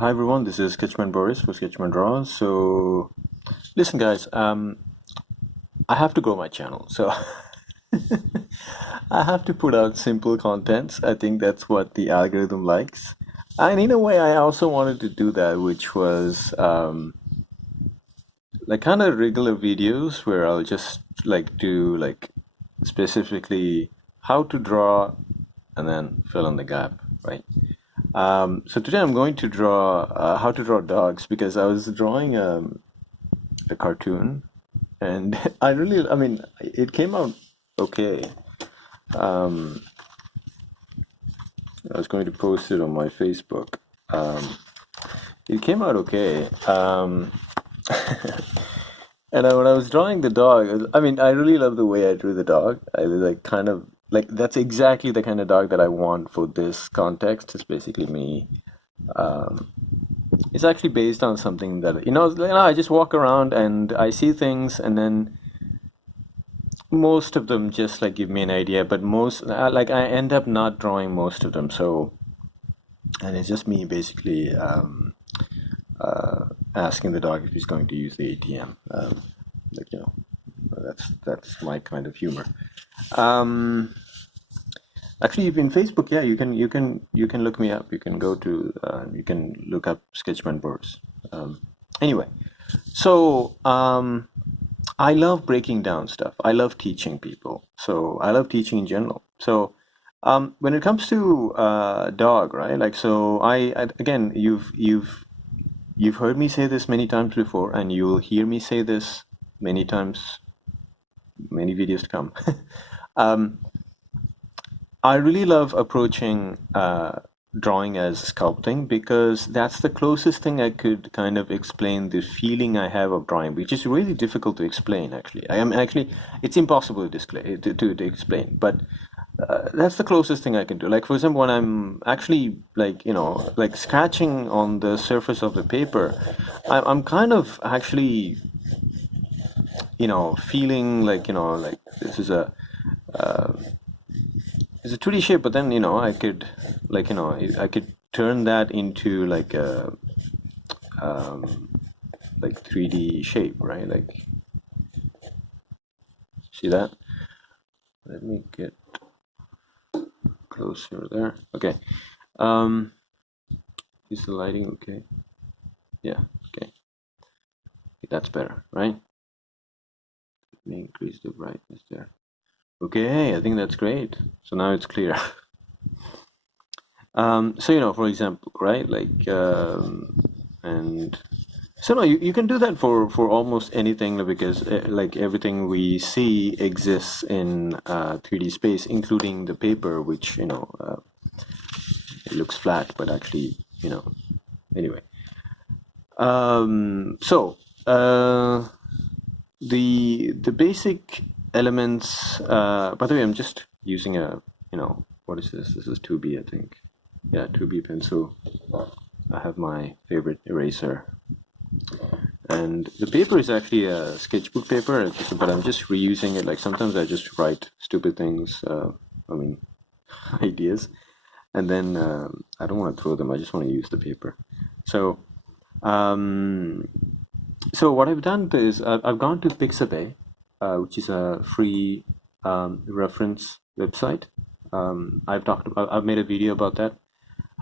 Hi everyone, this is Sketchman Boris for Sketchman Draws. So, listen guys, I have to grow my channel, so I have to put out simple contents. I think that's what the algorithm likes. And in a way, I also wanted to do that, which was like kind of regular videos where I'll just like do like specifically how to draw and then fill in the gap, right? So today I'm going to draw how to draw dogs because I was drawing a cartoon and I mean, it came out okay. Um, I was going to post it on my Facebook. Um, it came out okay. And when I was drawing the dog, I mean, I really love the way I drew the dog. I like kind of like that's exactly the kind of dog that I want for this context. It's basically me. Um, it's actually based on something that I just walk around and I see things, and then most of them just like give me an idea, but most like I end up not drawing most of them. So, and it's just me basically asking the dog if he's going to use the ATM. Like that's my kind of humor. Um, Actually, if in Facebook, yeah, you can look me up. You can go to you can look up Sketchman Boris. Anyway, so I love breaking down stuff. I love teaching people. So I love teaching in general. So when it comes to dog, right? Like so, again, you've heard me say this many times before, and you'll hear me say this many times, many videos to come. um, I really love approaching drawing as sculpting because that's the closest thing I could kind of explain the feeling I have of drawing, which is really difficult to explain. Actually, I am actually it's impossible to display to explain, but that's the closest thing I can do. Like for example, when I'm actually like like scratching on the surface of the paper, I'm kind of actually feeling like like this is a it's a 2D shape, but then I could like I could turn that into like a like 3D shape, right? Like see that? Let me get closer there. Okay. Um, is the lighting okay? Yeah. Okay. That's better, right? Let me increase the brightness there. Okay, I think that's great. So now it's clear. So for example, right? Like and so no, you can do that for almost anything because like everything we see exists in 3D space, including the paper, which it looks flat, but actually anyway. So the basic elements. By the way, I'm just using a what is this? This is 2B, I think. Yeah, 2B pencil. I have my favorite eraser. And the paper is actually a sketchbook paper, but I'm just reusing it. Like sometimes I just write stupid things, I mean, ideas, and then I don't want to throw them. I just want to use the paper. So, um, so what I've done is I've gone to Pixabay, which is a free reference website. I've made a video about that.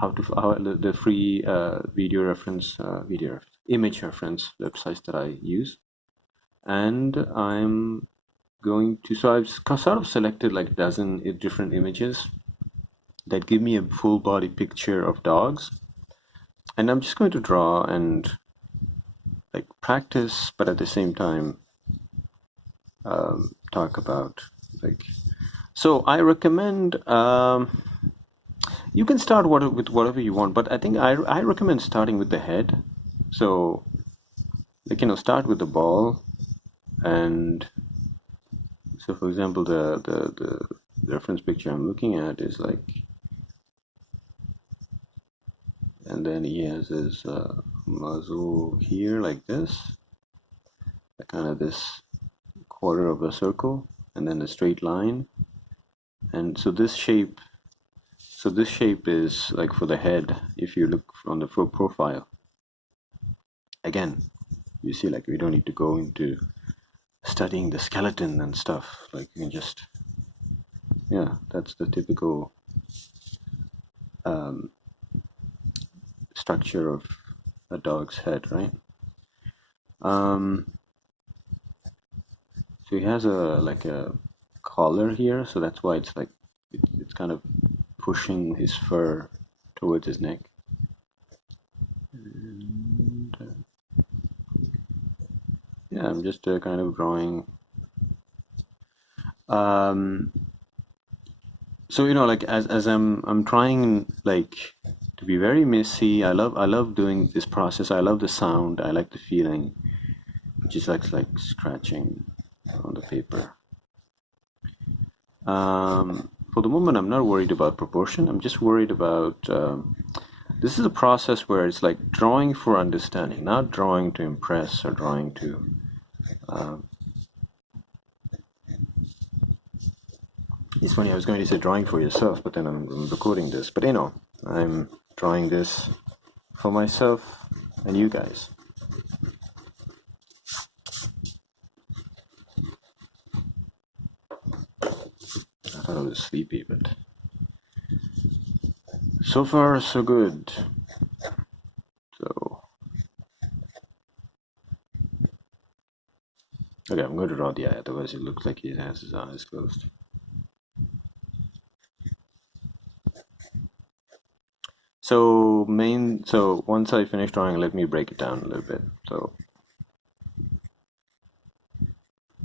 How the free video image reference websites that I use, and I'm going to so I've sort of selected like a dozen different images that give me a full body picture of dogs, and I'm just going to draw and like practice, but at the same time talk about like. So I recommend you can start with whatever you want, but I think I recommend starting with the head. So like start with the ball, and so for example the reference picture I'm looking at is like, and then he has his muzzle here like this, kind of this quarter of a circle, and then a straight line, and so this shape So this shape is like for the head. If you look on the full profile, again, you see like we don't need to go into studying the skeleton and stuff. Like you can just, yeah, that's the typical structure of a dog's head, right? So he has like a collar here, so that's why it's like it's kind of pushing his fur towards his neck. And, yeah, I'm just kind of drawing. So like as I'm trying like to be very messy. I love doing this process. I love the sound. I like the feeling, just like scratching on the paper. For the moment, I'm not worried about proportion. I'm just worried about this is a process where it's like drawing for understanding, not drawing to impress or drawing to it's funny, I was going to say drawing for yourself, but then I'm recording this. But I'm drawing this for myself and you guys. I thought I was sleepy, but so far so good. So okay, I'm going to draw the eye, otherwise it looks like he has his eyes closed. So once I finish drawing, let me break it down a little bit. So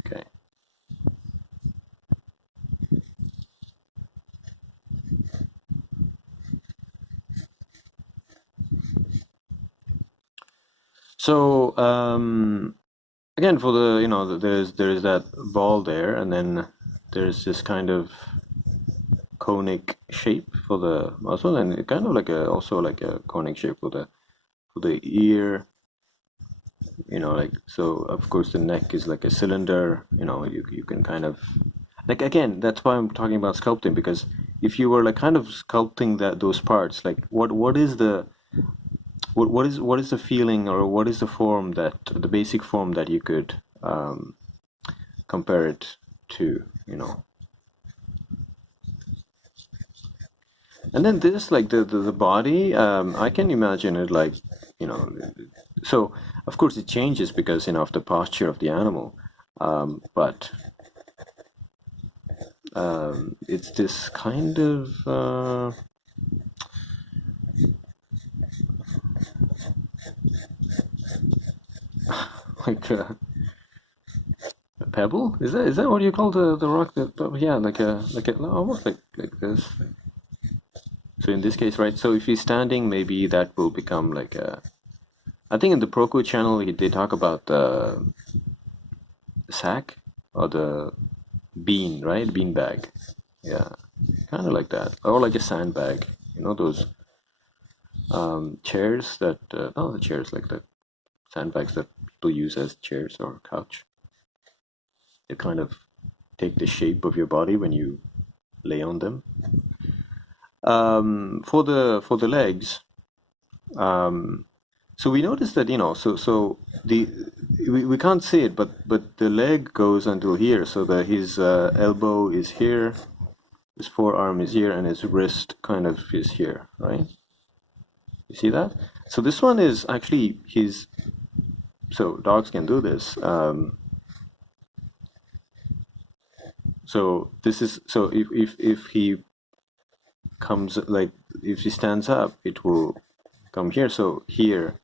okay. So again, for the there's that ball there, and then there's this kind of conic shape for the muzzle, and it kind of also like a conic shape for the ear. Like, so of course the neck is like a cylinder. You can kind of like, again, that's why I'm talking about sculpting, because if you were like kind of sculpting those parts, like what is the feeling, or what is the basic form that you could compare it to, And then this, like the body, I can imagine it like, so of course it changes because, of the posture of the animal, but it's this kind of like a pebble. Is that what you call the rock? Yeah, like almost like this. So in this case, right? So if he's standing, maybe that will become like a. I think in the Proco channel, they talk about the sack or the bean, right? Bean bag. Yeah, kind of like that, or like a sandbag. Those chairs that not the chairs, like the sandbags that people use as chairs or couch. They kind of take the shape of your body when you lay on them. For the legs, so we noticed that so we can't see it, but the leg goes until here, so that his elbow is here, his forearm is here, and his wrist kind of is here, right? You see that? So this one is actually his. So dogs can do this. So this is, so if he comes, like if he stands up, it will come here. So here,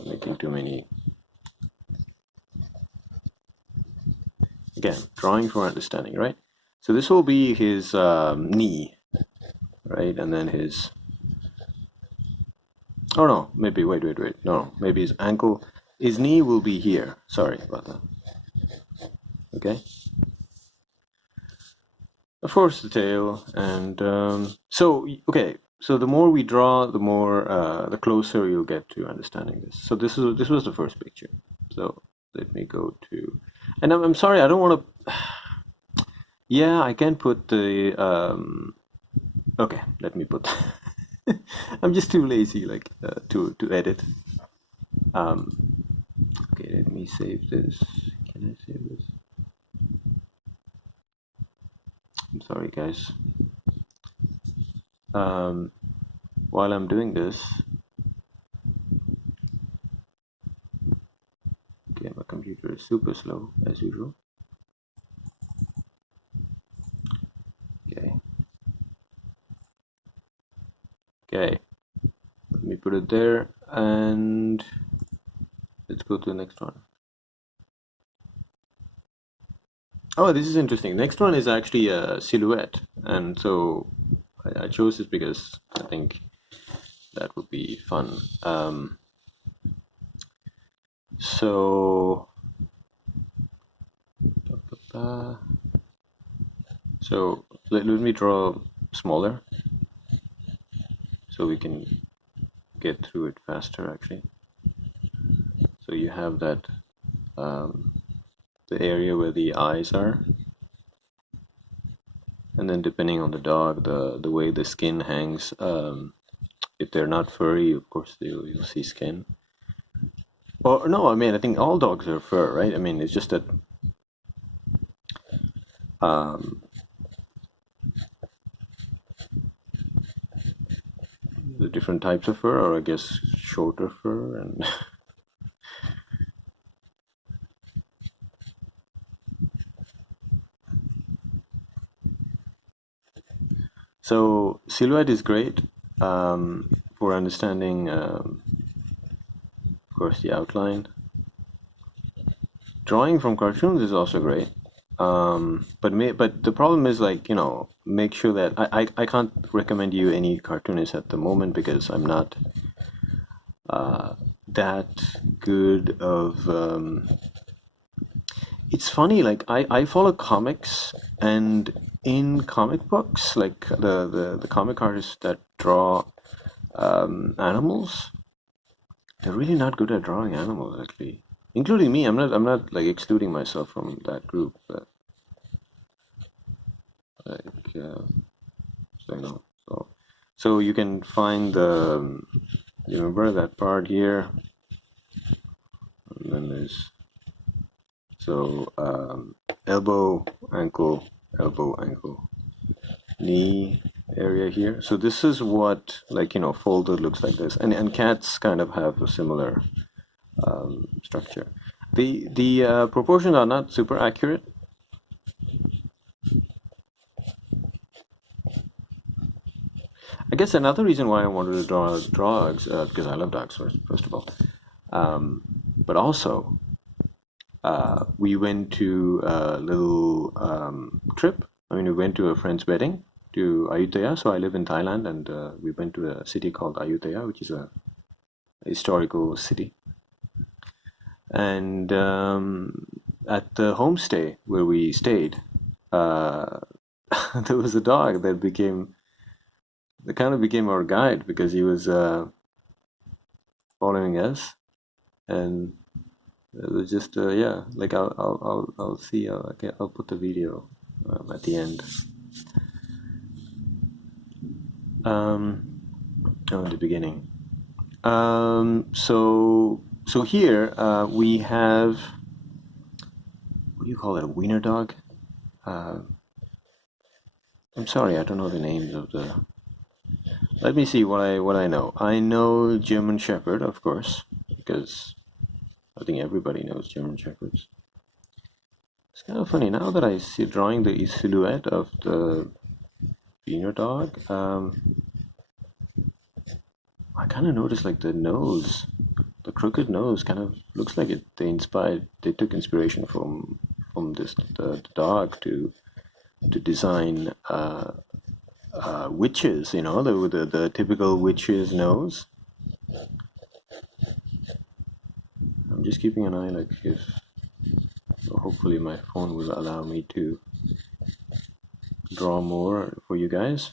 I'm making too many. Again, drawing for understanding, right? So this will be his knee, right? And then his. Oh no, maybe wait. No, maybe his ankle. His knee will be here. Sorry about that. Okay. Of course, the tail, and so okay. So the more we draw, the more the closer you'll get to understanding this. So this was the first picture. So let me go to, and I'm sorry, I don't want to. Yeah, I can put the Okay, let me put. I'm just too lazy, like to edit. Um, okay, let me save this. Can I save this? I'm sorry, guys. While I'm doing this, okay, my computer is super slow as usual. Okay. Okay. Let me put it there, and let's go to the next one. Oh, this is interesting. Next one is actually a silhouette, and so I chose this because I think that would be fun. So let me draw smaller so we can get through it faster actually. So you have that the area where the eyes are, and then depending on the dog, the way the skin hangs, if they're not furry, of course you'll see skin. Or no, I mean I think all dogs are fur, right? I mean it's just that the different types of fur, or I guess shorter fur and so silhouette is great for understanding, of course, the outline. Drawing from cartoons is also great, but the problem is, like, make sure that I can't recommend you any cartoonist at the moment because I'm not that good of. It's funny, like I follow comics, and in comic books, like the comic artists that draw animals, they're really not good at drawing animals, actually, including me. I'm not like excluding myself from that group, but like so you can find the you remember that part here, and then there's elbow, ankle, knee area here. So this is what, like, folded looks like this, and cats kind of have a similar structure. The proportions are not super accurate. I guess another reason why I wanted to draw dogs, because I love dogs first of all, but also we went to a little trip. I mean, we went to a friend's wedding to Ayutthaya. So I live in Thailand, and we went to a city called Ayutthaya, which is a historical city. And at the homestay where we stayed, there was a dog that kind of became our guide because he was following us, and it was just yeah. Like I'll see. I'll put the video at the end. In the beginning. So here we have, what do you call it? A wiener dog. I'm sorry, I don't know the names of the. Let me see what I know. I know German Shepherd, of course, because I think everybody knows German Shepherds. It's kind of funny now that I see drawing the silhouette of the wiener dog. I kind of noticed, like, the nose, the crooked nose, kind of looks like it. They took inspiration from the dog to design witches. The typical witch's nose. I'm just keeping an eye, like, if hopefully my phone will allow me to draw more for you guys.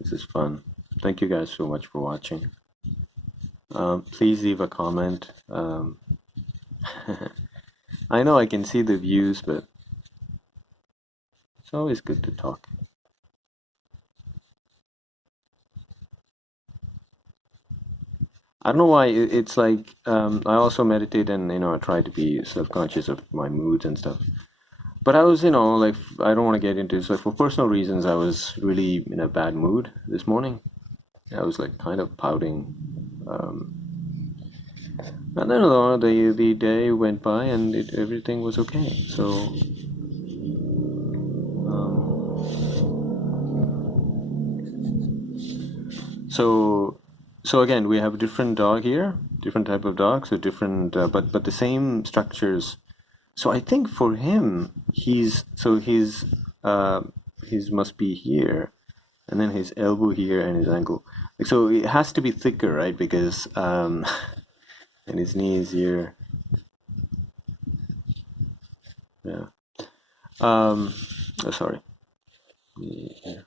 This is fun. Thank you guys so much for watching. Please leave a comment. I know I can see the views, but It's always good to talk. I don't know why it's like I also meditate and I try to be self-conscious of my moods and stuff. But I was like I don't want to get into it. So for personal reasons, I was really in a bad mood this morning. I was like kind of pouting. And then the day went by and everything was okay. So again, we have a different dog here, different type of dog, so different, but the same structures. So I think for him, his must be here, and then his elbow here and his ankle. So it has to be thicker, right? Because and his knees here. Yeah. Oh, sorry. Yeah.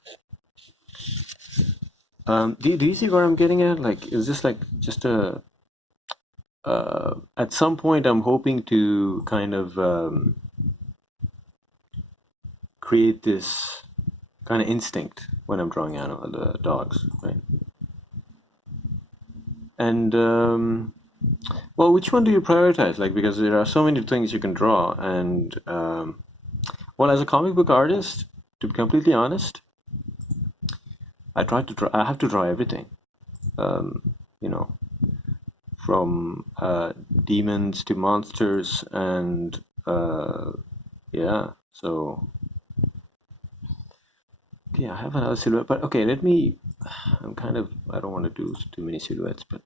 Do you see where I'm getting at? Like, is this like just a at some point I'm hoping to kind of create this kind of instinct when I'm drawing the dogs, right? And well, which one do you prioritize? Like, because there are so many things you can draw, and well, as a comic book artist, to be completely honest, I try to draw. I have to draw everything. You know, from demons to monsters, and yeah. So yeah, I have another silhouette, but okay. Let me. I don't want to do too many silhouettes, but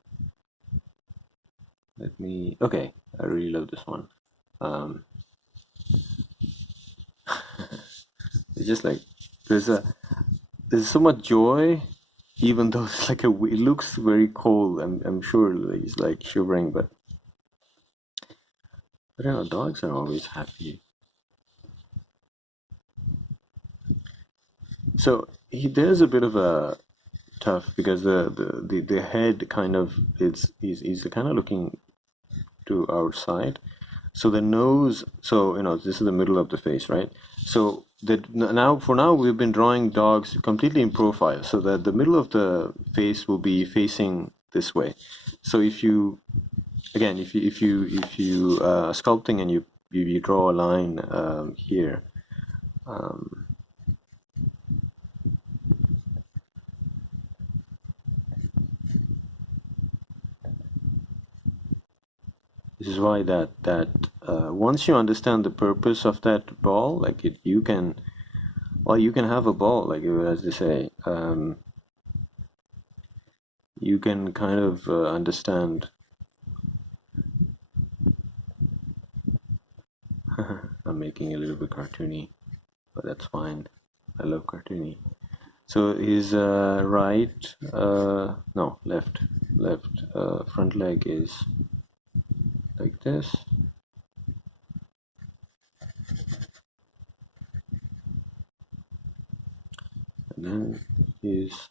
let me. Okay, I really love this one. Um, it's just like there's a there's so much joy, even though it's like it looks very cold. I'm sure he's like shivering, but I don't know. Dogs are always happy. So there's a bit of a tough because the head kind of is kind of looking to outside. So the nose, so this is the middle of the face, right? So that now we've been drawing dogs completely in profile, so that the middle of the face will be facing this way. So if you again, if you sculpting and you draw a line here. Um, this is why that once you understand the purpose of that ball, like you can have a ball, like as they say. You can kind of understand. I'm making it a little bit cartoony, but that's fine. I love cartoony. So his left front leg is like this. And then his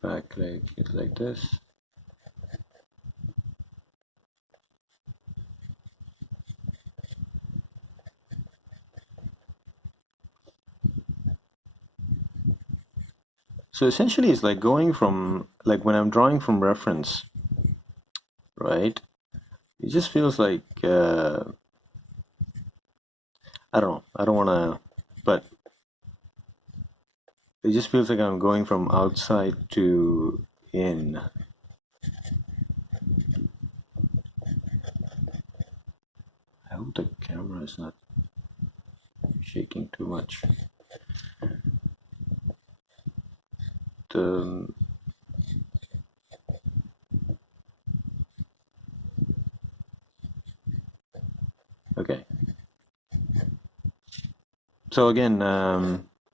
back leg is like this. So essentially it's like going from, like when I'm drawing from reference, right? It just feels like, I don't know, I don't want to, but it just feels like I'm going from outside to in. I hope the camera is not shaking too much. Okay. So again,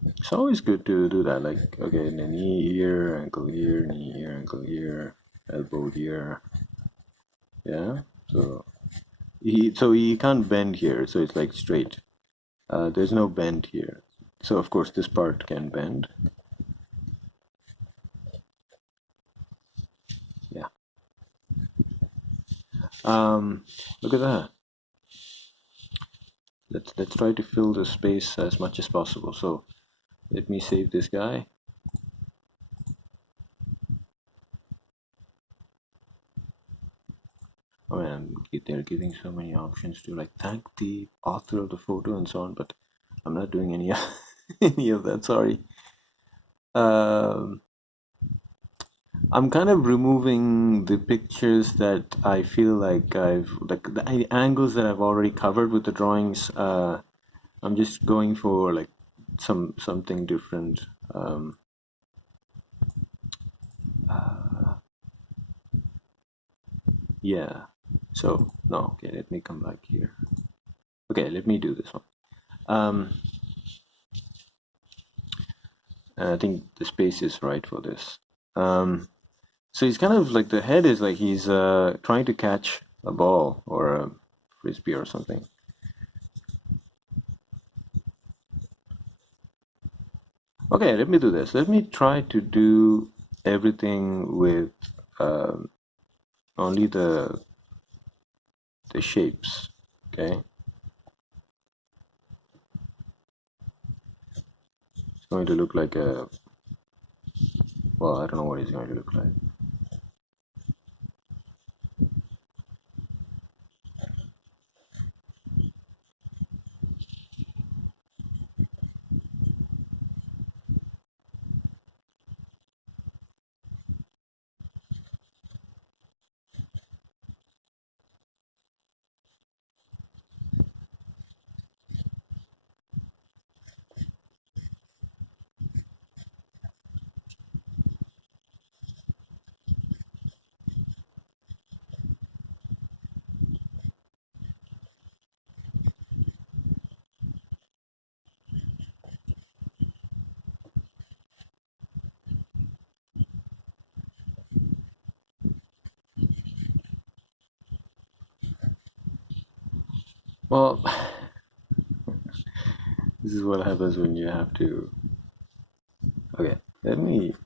it's always good to do that. Like, okay, the knee here, ankle here, knee here, ankle here, elbow here. Yeah. So he can't bend here, so it's like straight. There's no bend here. So of course this part can bend. Yeah. Look at that. Let's try to fill the space as much as possible. So let me save this guy. Oh man, they're giving so many options to like thank the author of the photo and so on, but I'm not doing any any of that. Sorry. Um, I'm kind of removing the pictures that I feel like I've like the angles that I've already covered with the drawings. I'm just going for like something different. Yeah. So no, okay, let me come back here. Okay, let me do this one. And I think the space is right for this. So he's kind of like the head is like he's trying to catch a ball or a frisbee or something. Okay, let me do this. Let me try to do everything with only the shapes. Okay, it's going to look like a, well, I don't know what it's going to look like. Well, this is what happens when you have to. Okay, let me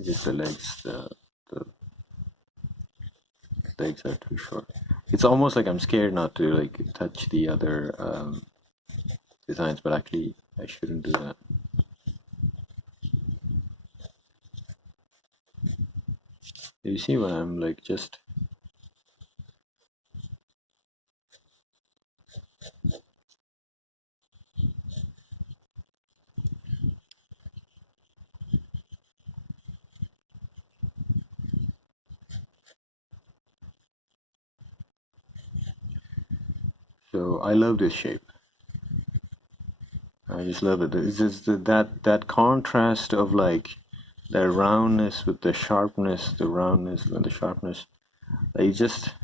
just the legs. The legs are too short. It's almost like I'm scared not to like touch the other designs, but actually I shouldn't do that. You see when I'm like just. So I love this shape. I just love it. It's just that contrast of like the roundness with the sharpness, the roundness and the sharpness. They just,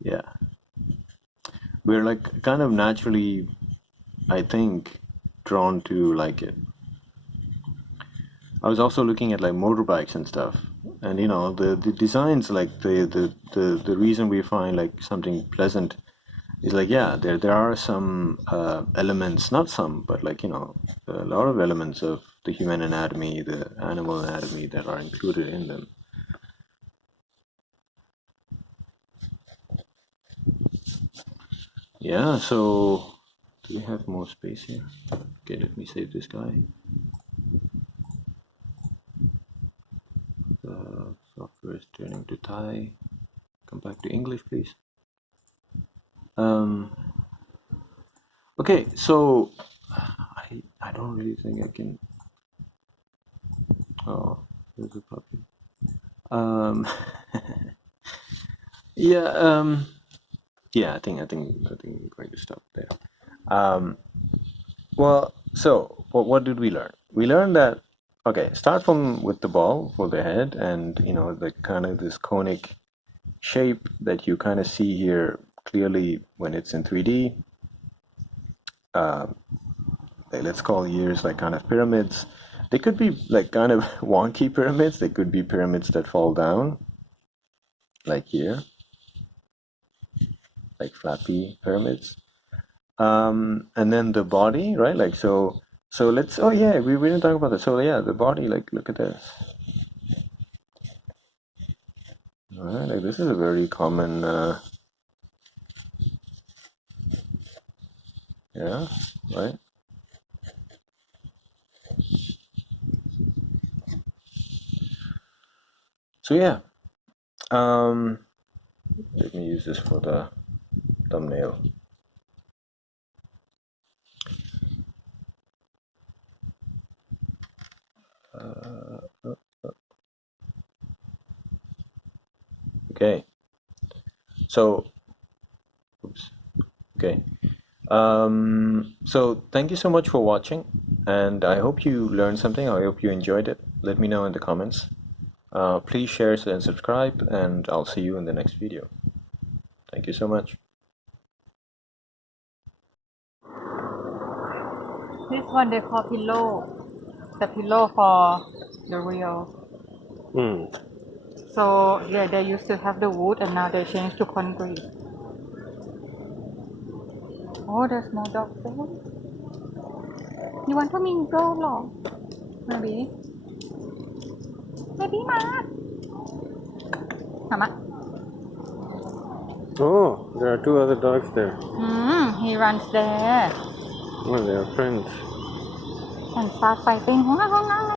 yeah. We're like kind of naturally, I think, drawn to like it. I was also looking at like motorbikes and stuff, and you know the designs like the reason we find like something pleasant is like, yeah, there are some elements, not some, but like, you know, a lot of elements of the human anatomy, the animal anatomy that are included in them. Yeah, so do we have more space here? Okay, let me save this guy. The software is turning to Thai. Come back to English, please. Um, okay, so I don't really think I can. Oh, there's a puppy. Um, yeah, yeah. I think we're going to stop there. Well, so what did we learn? We learned that, okay, start from with the ball for the head, and you know the kind of this conic shape that you kind of see here clearly when it's in 3D. Let's call ears like kind of pyramids. They could be like kind of wonky pyramids. They could be pyramids that fall down, like here, like flappy pyramids. And then the body, right? Like so. So let's. Oh yeah, we didn't talk about that. So yeah, the body. Like look at this. Right, like this is a very common, yeah, right? So yeah, let me use this for the thumbnail. Okay, so, oops, okay. So thank you so much for watching, and I hope you learned something. I hope you enjoyed it. Let me know in the comments. Please share and subscribe, and I'll see you in the next video. Thank you so much. This one they call pillow. The pillow for the real. So yeah, they used to have the wood and now they changed to concrete. Oh, there's no dog there. You want to mingle, lor? Maybe. Maybe, Ma. Mama. Oh, there are two other dogs there. He runs there Oh, they are friends. and start fighting.